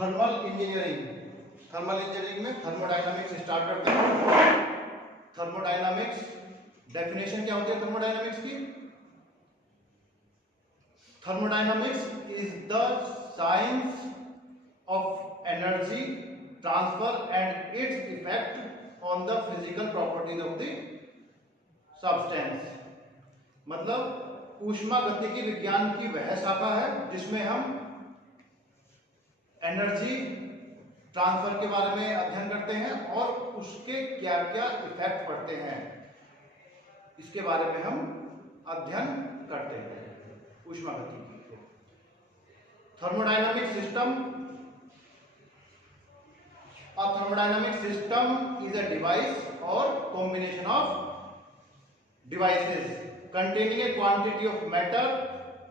Thermal engineering में thermodynamics start करते हैं। थर्मोडायनामिक्स डेफिनेशन क्या होती है थर्मोडायनामिक्स की? Thermodynamics is the science of energy transfer and its effect on the physical properties of the substance. मतलब ऊष्मा गतिकी विज्ञान की वह शाखा है जिसमें हम एनर्जी ट्रांसफर के बारे में अध्ययन करते हैं और उसके क्या क्या इफेक्ट पड़ते हैं इसके बारे में हम अध्ययन करते हैं ऊष्मागतिकी के। Thermodynamic system, a thermodynamic system is a device or combination of devices containing a quantity of matter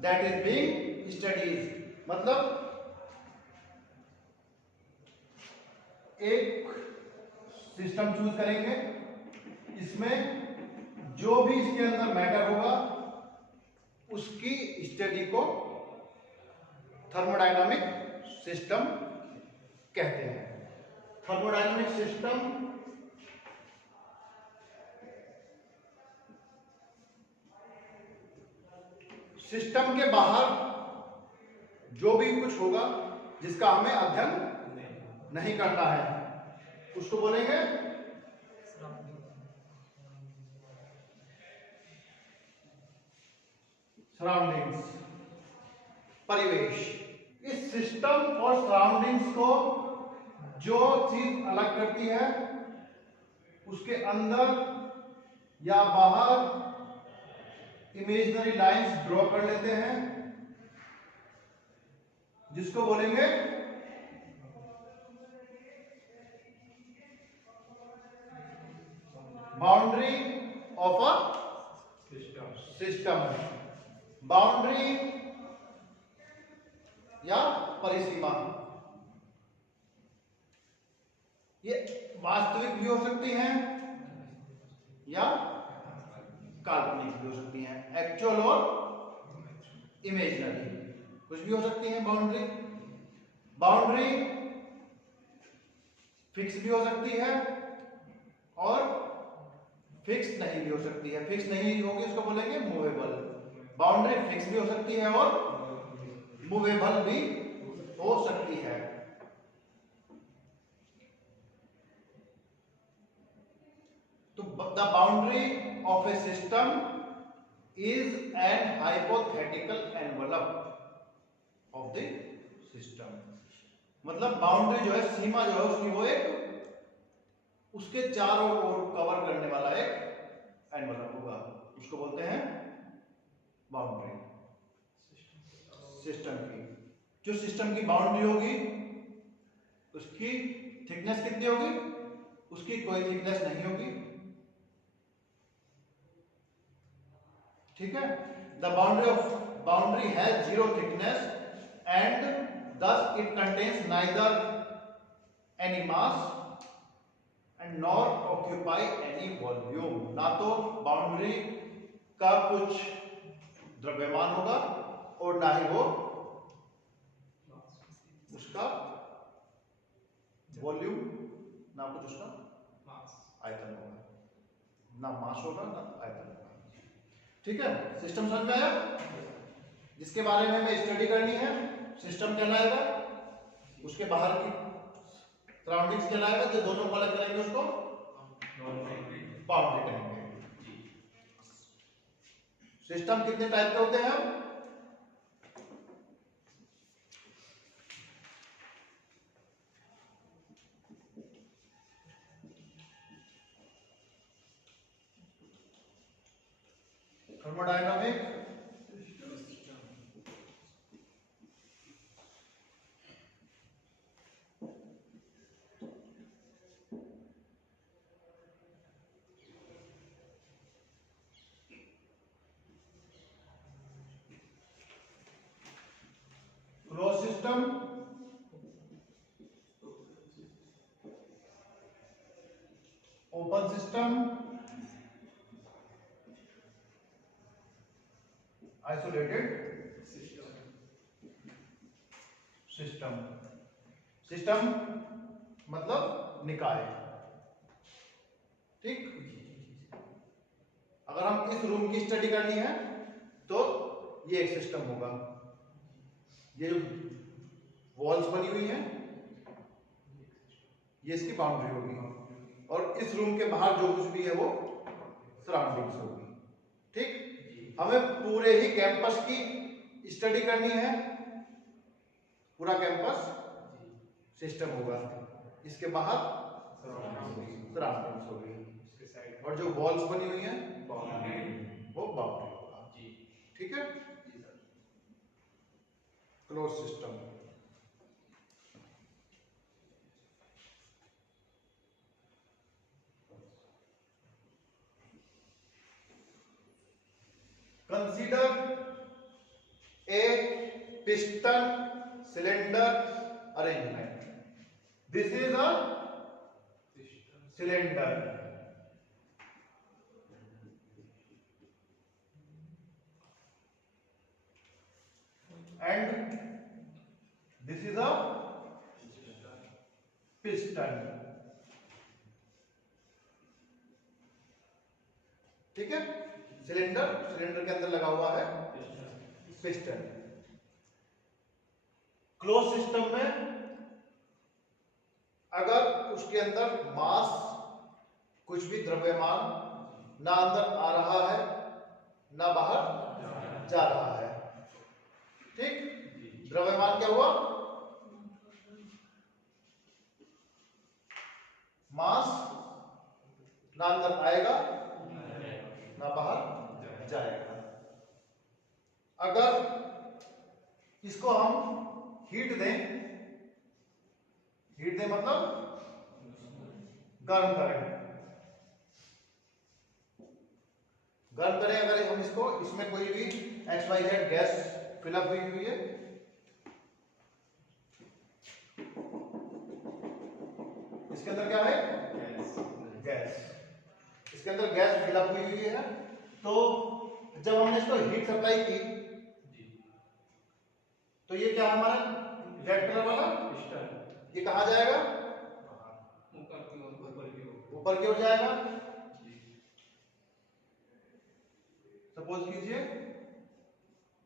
that is being studied। मतलब एक सिस्टम चूज करेंगे, इसमें जो भी इसके अंदर मैटर होगा उसकी स्टडी को थर्मोडायनामिक सिस्टम कहते हैं। थर्मोडायनामिक सिस्टम के बाहर जो भी कुछ होगा जिसका हमें अध्ययन नहीं करना है उसको बोलेंगे सराउंडिंग्स, परिवेश। इस सिस्टम और सराउंडिंग्स को जो चीज अलग करती है उसके अंदर या बाहर इमेजिनरी लाइंस ड्रॉ कर लेते हैं जिसको बोलेंगे boundary of a system. Boundary या परिसीमा ये वास्तविक भी हो सकती हैं या काल्पनिक भी हो सकती हैं, एक्चुअल और इमेजिनरी कुछ भी हो सकती है। बाउंड्री फिक्स भी हो सकती है और फिक्स नहीं भी हो सकती है। फिक्स नहीं होगी उसको बोलेंगे मूवेबल। बाउंड्री फिक्स भी हो सकती है और मूवेबल भी हो सकती है। तो the boundary of A system is an hypothetical envelope of the system. मतलब बाउंड्री जो है, सीमा जो है उसकी, वो एक उसके चारों ओर कवर करने वाला एक एनवलप होगा, उसको बोलते हैं बाउंड्री सिस्टम की। जो सिस्टम की बाउंड्री होगी उसकी थिकनेस कितनी होगी? उसकी कोई थिकनेस नहीं होगी, ठीक है। The boundary has zero thickness and thus it contains neither any mass and nor occupy any volume। ना तो बाउंड्री का कुछ द्रव्यमान होगा और ना ही वो उसका वॉल्यूम, ना कुछ उसका आयतन होगा, ना मास होगा ना आयतन होगा, ठीक है। सिस्टम समझ में आया? जिसके बारे में हमें स्टडी करनी है सिस्टम कहलाएगा, उसके बाहर की सराउंडिंग्स कहलाएगा, जो दोनों को अलग करेंगे उसको बाउंड्री कहेंगे। सिस्टम कितने टाइप के होते हैं? Thermodynamic, close system, open system, isolated system. System मतलब निकाय। ठीक, अगर हम इस रूम की स्टडी करनी है तो ये एक सिस्टम होगा। ये जो वॉल्स बनी हुई हैं ये इसकी बाउंड्री होगी, और इस रूम के बाहर जो कुछ भी है वो सराउंडिंग्स होगी। ठीक, हमें पूरे ही कैंपस की स्टडी करनी है, पूरा कैंपस सिस्टम होगा, इसके बाहर सराउंडिंग्स होगी, और जो वॉल्स बनी हुई हैं वो बाउंड्री होगा। ठीक है, close system. Consider a piston cylinder arrangement. This is a cylinder and this is a piston. ठीक है, सिलेंडर, सिलेंडर के अंदर लगा हुआ है पिस्टन। क्लोज सिस्टम में अगर उसके अंदर मास, कुछ भी द्रव्यमान ना अंदर आ रहा है ना बाहर जा रहा है। ठीक, द्रव्यमान क्या हुआ, मास ना अंदर आएगा ना बाहर जाएगा। अगर इसको हम हीट दें, हीट दें मतलब गर्म करें, गर्म करें अगर हम इसको, इसमें कोई भी XYZ गैस फिलअप हुई है, इसके अंदर क्या है, गैस, इसके अंदर गैस फिलअप हुई है। तो जब हमने इसको हीट सप्लाई की तो ये क्या हमारा रेड कलर वाला ये कहाँ जाएगा, ऊपर की ओर जाएगा। सपोज कीजिए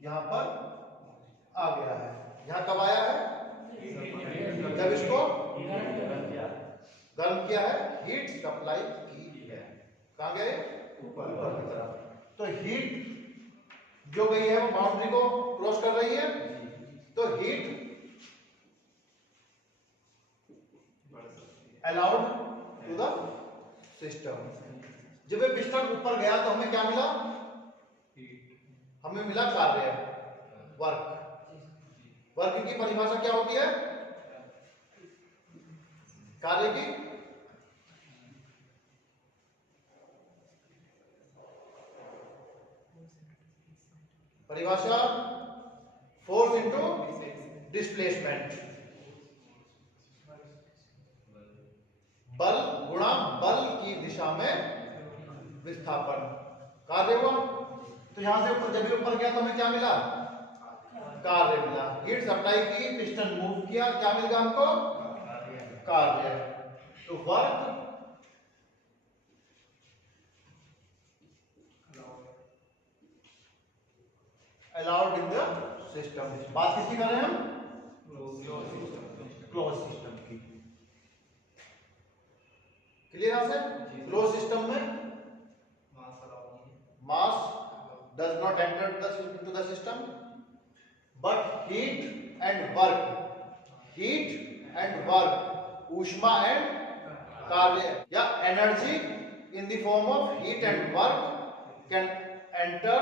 यहां पर आ गया है, यहां कब आया है, जब इसको गर्म किया है, हीट सप्लाई की है। कहां गए, ऊपर की तरफ। तो हीट जो गई है वो बाउंड्री को क्रॉस कर रही है, तो heat allowed to the system. जब ये पिस्टन ऊपर गया तो हमें क्या मिला, हमें मिला कार्य, वर्क। वर्क की परिभाषा क्या होती है, कार्य की परिभाषा फोर्स इंटू डिस्प्लेसमेंट, बल गुणा बल की दिशा में विस्थापन, कार्य हुआ। तो यहां से ऊपर, जब भी ऊपर गया तो हमें क्या मिला, कार्य मिला। हीट सप्लाई की, पिस्टन मूव किया, क्या मिल गया हमको, कार्य। तो work allowed in the system. बात किसकी कर रहे हैं हम, क्लोज सिस्टम की। क्लियर यहां से, क्लोज सिस्टम में मास does not enter into the system, but heat and work, ऊष्मा and कार्य या energy in the form of heat and work can enter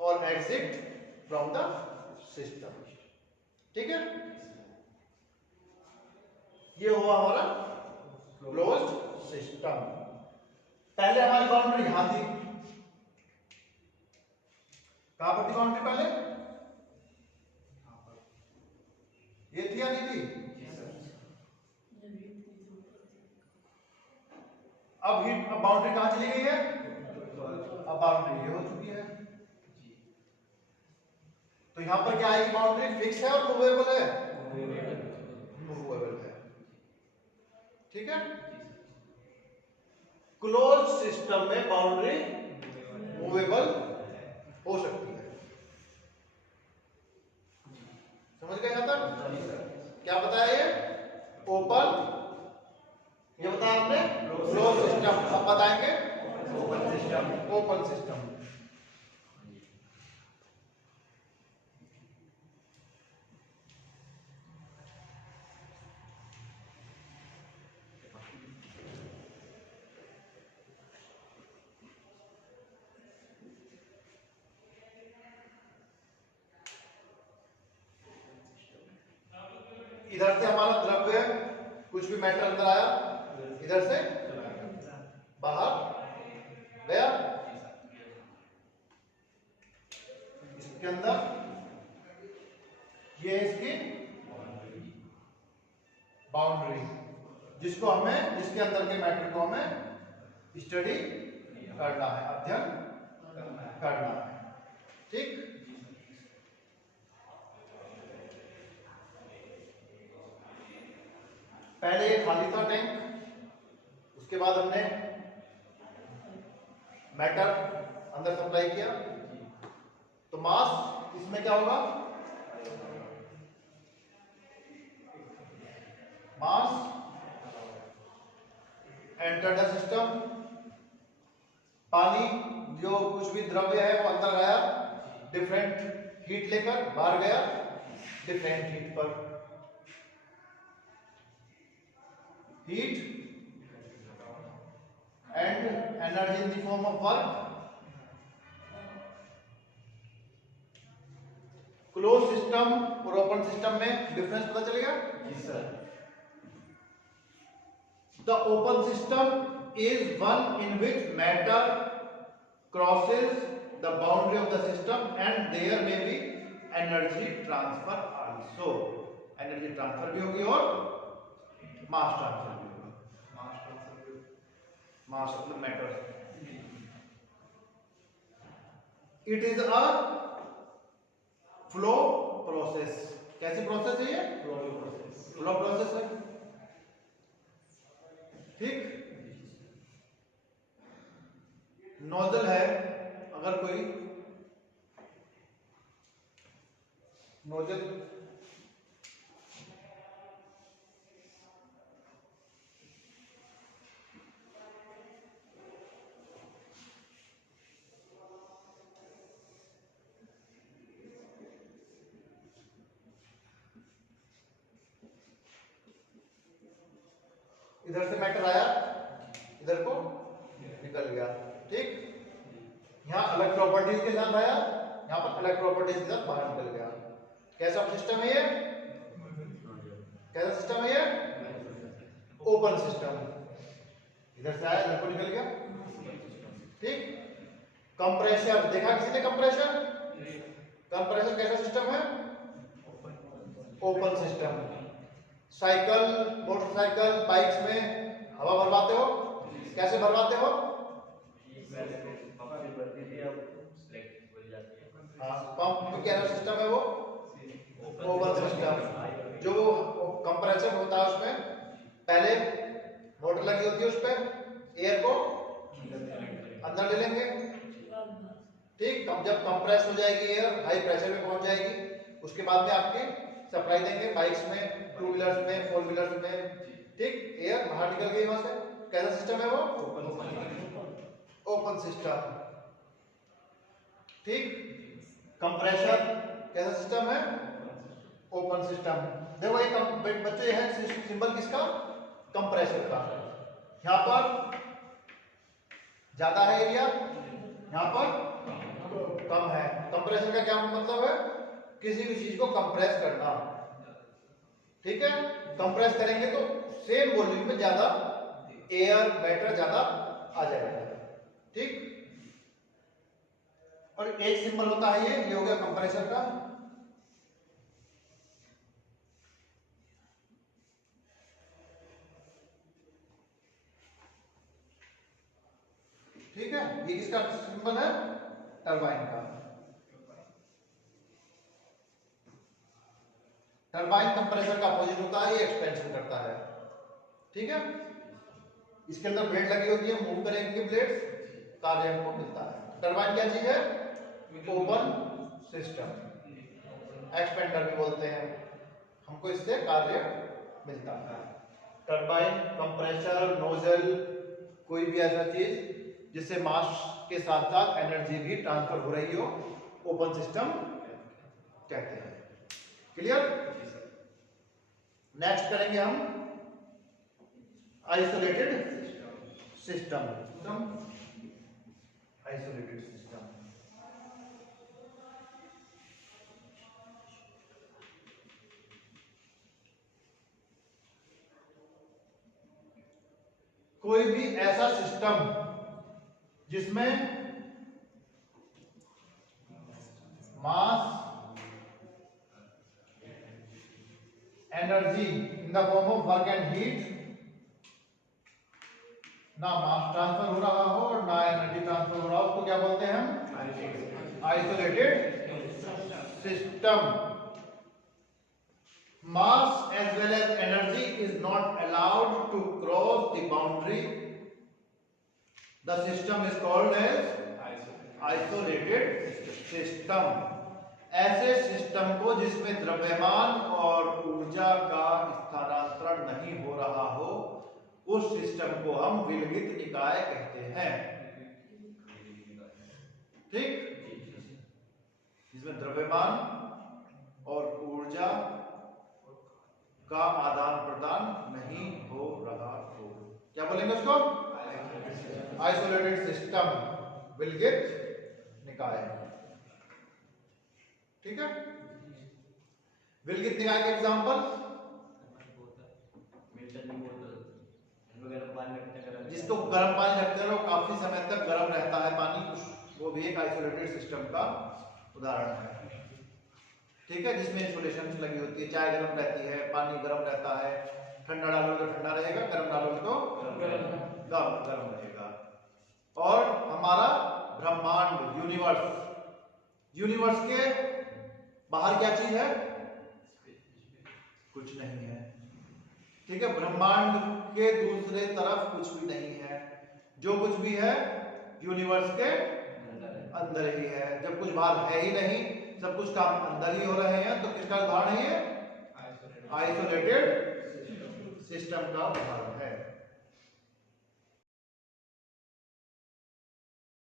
or exit from the system। ठीक है, ये हुआ हमारा क्लोज्ड सिस्टम। पहले हमारी बाउंड्री यहां थी, कहां पर थी बाउंड्री पहले, ये थी या नहीं थी, अब बाउंड्री कहां चली गई है, अब बाउंड्री ये हो चुकी है। तो यहाँ पर क्या आएगी, बाउंड्री फिक्स है और मूवेबल है, मूवेबल है। ठीक है, क्लोज सिस्टम में बाउंड्री मूवेबल हो सकती है। समझ गए यहां तक? क्या बताया ये? ओपन, ये बताया आपने क्लोज सिस्टम। अब बताएंगे ओपन सिस्टम। ओपन सिस्टम इधर से हमारा द्रव्य, कुछ भी मैटर अंदर आया, इधर से बाहर गया, इसके अंदर, ये है इसकी बाउंड्री, जिसको हमें, जिसके अंदर के मैटर को हमें स्टडी करना है, अध्ययन करना है। ठीक, पहले ये खाली था टैंक, उसके बाद हमने मैटर अंदर सप्लाई किया, तो मास इसमें क्या होगा, मास एंटर द सिस्टम, पानी जो कुछ भी द्रव्य है वो अंदर गया, डिफरेंट हीट लेकर, बाहर गया डिफरेंट हीट पर, heat and energy in the form of work. Close system और ओपन सिस्टम में डिफरेंस पता चलेगा? जी sir. The open system is one in which matter crosses the boundary of the system and there may be energy transfer also. Energy transfer भी होगी और mass transfer भी होगा। मास मतलब matter. It is a flow process. कैसी process है ये? Flow process है। ठीक, नोजल है, अगर कोई नोजल इधर से मैटर आया, इधर को निकल गया। ठीक, यहाँ अलग प्रॉपर्टीज के साथ आया, यहाँ पर अलग प्रॉपर्टीज के साथ बाहर निकल गया। कैसा सिस्टम है ये? कैसा सिस्टम है ये? Open system. इधर से आया, इधर को निकल गया। ठीक, कंप्रेसर देखा किसी ने? कंप्रेसर, कंप्रेसर कैसा सिस्टम है? Open system. Cycle, motorcycle, bikes में हवा भरवाते हो, कैसे भरवाते हो? हाँ, पंप कैसा सिस्टम है वो? Open system. जो कंप्रेसर होता है उसमें पहले मोटर लगी होती है, उस पर एयर को अंदर ले लेंगे। ठीक, जब कंप्रेस हो जाएगी एयर, हाई प्रेशर में पहुंच जाएगी, उसके बाद में आपके सप्लाई देंगे बाइक्स में, टू व्हीलर्स में, फोर व्हीलर्स में। ठीक, एयर बाहर निकल गई वहां से। कैसा सिस्टम है वो? Open system. ठीक, कंप्रेसर कैसा सिस्टम है? Open system. देखो एक बच्चे है सिंबल किसका? कंप्रेसर का। यहां पर ज्यादा है एरिया, यहां पर कम है। कंप्रेसर का क्या मतलब है? किसी भी चीज को कंप्रेस करना। ठीक है, कंप्रेस करेंगे तो सेम वॉल्यूम में ज्यादा एयर, मैटर ज्यादा आ जाएगा। ठीक, और एक सिंबल होता है ये हो गया कंप्रेसर का। ठीक है, ये किसका सिंबल है? टरबाइन का। टरबाइन कंप्रेसर का अपोजिट होता है, ये एक्सपेंशन करता है। ठीक है, इसके अंदर ब्लेड लगी होती है, मूव करेंगे ब्लेड्स, कार्य हमको मिलता है। टरबाइन क्या चीज है? ओपन सिस्टम, एक्सपेंडर भी बोलते हैं, हमको इससे कार्य मिलता है। टरबाइन, कंप्रेसर, नोजल, कोई भी ऐसा चीज जिससे मास के साथ साथ एनर्जी भी ट्रांसफर हो रही हो, ओपन सिस्टम कहते हैं। क्लियर? नेक्स्ट करेंगे हम आइसोलेटेड सिस्टम। आइसोलेटेड सिस्टम, कोई भी ऐसा सिस्टम जिसमें mass, energy in the form of work and heat, ना मास ट्रांसफर हो रहा हो और ना एनर्जी ट्रांसफर हो रहा हो, उसको क्या बोलते हैं हम? Isolated system. Mass as well as energy is not allowed to cross the boundary. The system is called as isolated system. ऐसे सिस्टम को जिसमें द्रव्यमान और ऊर्जा का स्थानांतरण नहीं हो रहा हो, उस सिस्टम को हम विलगित निकाय कहते हैं। ठीक, जिसमें द्रव्यमान और ऊर्जा का आदान प्रदान नहीं हो रहा हो, क्या बोलेंगे उसको? आइसोलेटेड सिस्टम, विलगित निकाय। ठीक है, विलगित निकाय के एग्जांपल, जिसको गर्म पानी रखते रहो, काफी समय तक गर्म रहता है पानी, वो भी एक आइसोलेटेड सिस्टम का उदाहरण है। ठीक है, जिसमें इंसुलेशन लगी होती है, चाय गर्म रहती है, पानी गर्म रहता है, ठंडा डालोगे तो ठंडा रहेगा, गर्म डालोगे तो गर्म रहेगा। और हमारा ब्रह्मांड, यूनिवर्स के बाहर क्या चीज है? कुछ नहीं है। ठीक है, ब्रह्मांड के दूसरे तरफ कुछ भी नहीं है, जो कुछ भी है यूनिवर्स के अंदर ही है। जब कुछ बाहर है ही नहीं, सब कुछ काम अंदर ही हो रहे हैं, तो किसका उदाहरण है ये? आइसोलेटेड सिस्टम का उदाहरण।